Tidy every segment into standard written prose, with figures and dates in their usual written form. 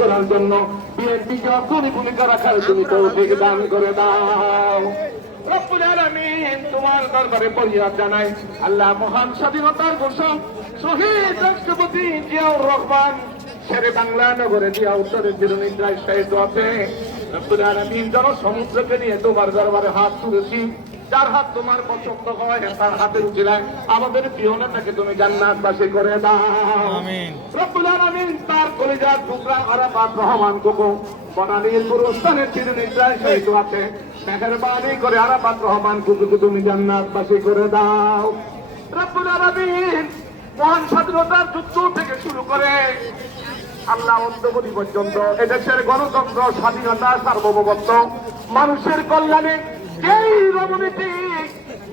করার জন্য বিএনপিকে অগ্রণী ভূমিকা রাখার তুমি তৌফিক দান করে দাও। রব্বুল আলামিন তোমার দরবারে ফরিয়াদ জানাই, আল্লাহ মহান স্বাধীনতার ঘোষক শহীদ রাষ্ট্রপতি জিয়াউর রহমান শেরে বাংলা নগরে জিয়া উত্তরের চিরনিদ্রায় শায়িত আছে। রব্বুল আলামিন জনসমুদ্রকে নিয়ে তোমার দরবারে হাত তুলেছি, যার হাত তোমার পছন্দ হয় তার হাতের উচিলায় আমাদের প্রিয় নেতাকে তুমি জান্নাতবাসী করে দাও। আমিন। রব্বুল আলামিন তার কলিজার টুকরা আরাফাত রহমান কোকো বনানীর গুরুস্থানের চিরনিদ্রায় শায়িত আছে। মেহেরবানি করে আরাফাত রহমান কোকোকে তুমি জান্নাতবাসী করে দাও। রব্বুল আলামিন মহান স্বাধীনতার যুদ্ধ থেকে শুরু করে আল্লাহ অন্তর্বর্তী পর্যন্ত এদেশের গণতন্ত্র, স্বাধীনতা, সার্বভৌমত্ব, মানুষের কল্যাণে এই রমনীতি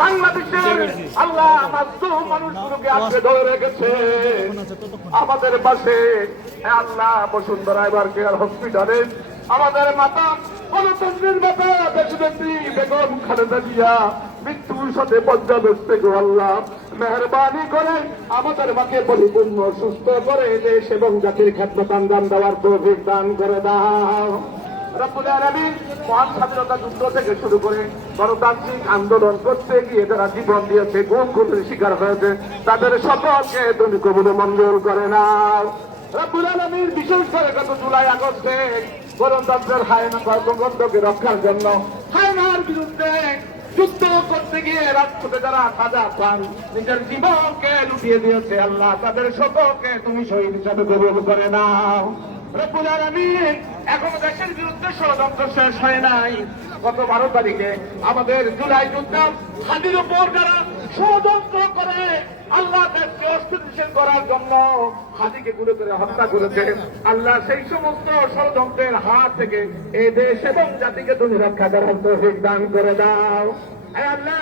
বাংলাদেশের আল্লাহ মাসুম মানুষগুলোকে আঁকড়ে ধরে রেখেছে। আমাদের পাশে আল্লাহ বসুন্ধরা এবার কেয়ার হসপিটালে আমাদের মাতা গণতন্ত্রের মাতা দেশনেত্রী বেগম খালেদা জিয়া মৃত্যুর সাথে পর্যাবেক্ষে গো আল্লাহ মেহরবানি করে আমাদের মাকে পরিপূর্ণ সুস্থ করে দেশ এবং জাতির খেদমত আঞ্জাম দেওয়ার তৌফিক দান করে দাও। রব্বুল আলামিন মহান স্বাধীনতা যুদ্ধ থেকে শুরু করে গণতান্ত্রিক আন্দোলন করতে গিয়ে যারা জীবন দিয়েছে, গুম খুনের শিকার হয়েছে, তাদের সকলকে তুমি কবুল মঞ্জুর করে নাও। রব্বুল আলামিন বিশেষ করে গত জুলাই আগস্টে গণতন্ত্রের হায়নাকে রক্ষার জন্য হায়নার বিরুদ্ধে যুদ্ধ করতে গিয়ে রাজপথে যারা সাজা পান, নিজের জীবনকে লুটিয়ে দিয়েছে, আল্লাহ তাদের সকলকে তুমি শহীদ হিসাবে কবুল করে নাও। রব্বুল আলামিন এখনো দেশের বিরুদ্ধে ষড়যন্ত্র শেষ হয় নাই। গত 12 তারিখে আমাদের জুলাই যোদ্ধা হাজির উপর যারা ষড়যন্ত্র করে আল্লাহ দেশকে অস্থিতিশীল করার জন্য হাজিকে গুলি করে হত্যা করেছে, আল্লাহ সেই সমস্ত ষড়যন্ত্রের হাত থেকে এই দেশ এবং জাতিকে তুমি রক্ষা করার তৌফিক দান করে দাও। আল্লাহ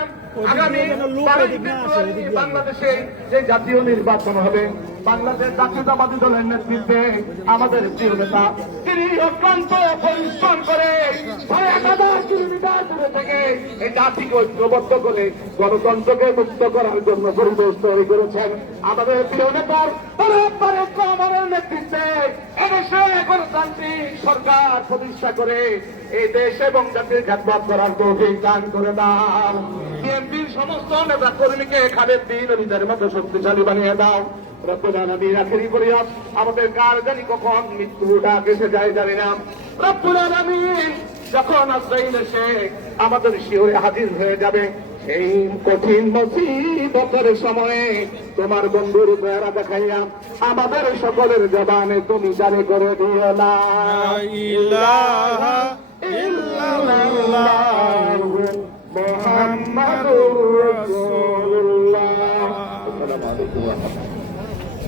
আগামী 12 ফেব্রুয়ারি বাংলাদেশে যে জাতীয় নির্বাচন হবে, বাংলাদেশ জাতীয়তাবাদী দলের নেতৃত্বে আমাদের প্রিয় নেতা তিনি অত্যন্ত পরিশ্রম করে 1000 কিলোমিটার দূরে থেকে এই জাতিকে ঐক্যবদ্ধ করে গণতন্ত্রকে মুক্ত করার জন্য পরিবেশ তৈরি করেছেন। আমাদের প্রিয় নেতার কমরের নেতৃত্বে এদেশে গণতান্ত্রিক সরকার প্রতিষ্ঠা করে এই দেশ এবং জাতির খেদমত করার তৌফিক দান করে দাও। বিএনপির সমস্ত নেতা কর্মীকে খালেদ দিন অলিদের মতো শক্তিশালী বানিয়ে দাও। রব্বুল আলামিন আখেরি ফরিয়াদ, আমাদের কার জানি কখন মৃত্যু ডাক এসে যায় জানি না। রব্বুল আলামিন যখন আজরাইল এসে আমাদের শিহরে হাজির হয়ে যাবে, সেই কঠিন মুসিবতের সময়ে তোমার বন্ধুর চেহারা দেখাইয়া আমাদের সকলের জবানে তুমি জারি করে দিও না ইলাহা ইল্লাল্লাহ মুহাম্মাদুর রাসূলুল্লাহ। আসসালামু আলাইকুম।